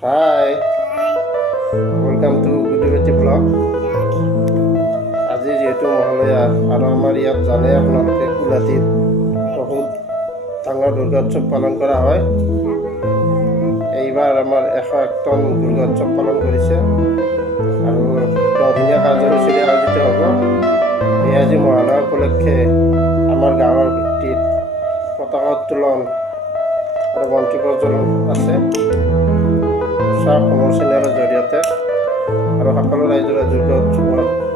Hi, welcome to Gudiwati Vlog. আজি যেহেতু মহালয়া আৰু আমাৰ ইয়াত জানে আপোনালোকে কুলাটিত বহুত ডাঙৰ দুৰ্গা উৎসৱ পালন কৰা হয়। এইবাৰ আমাৰ 101তম দুৰ্গা উৎসৱ পালন কৰিছে আৰু ধুনীয়া কাৰ্যসূচীৰে আয়োজিত হ'ব। এই আজি মহালয়া উপলক্ষে আমাৰ গাঁৱৰ ভিত্তিত পতাকা উত্তোলন আৰু বন্তি প্ৰজ্বলন আছে সব মোৰ চেনেলৰ জৰিয়তে আৰু সকলো ৰাইজৰ দুৰ্গা উৎসৱত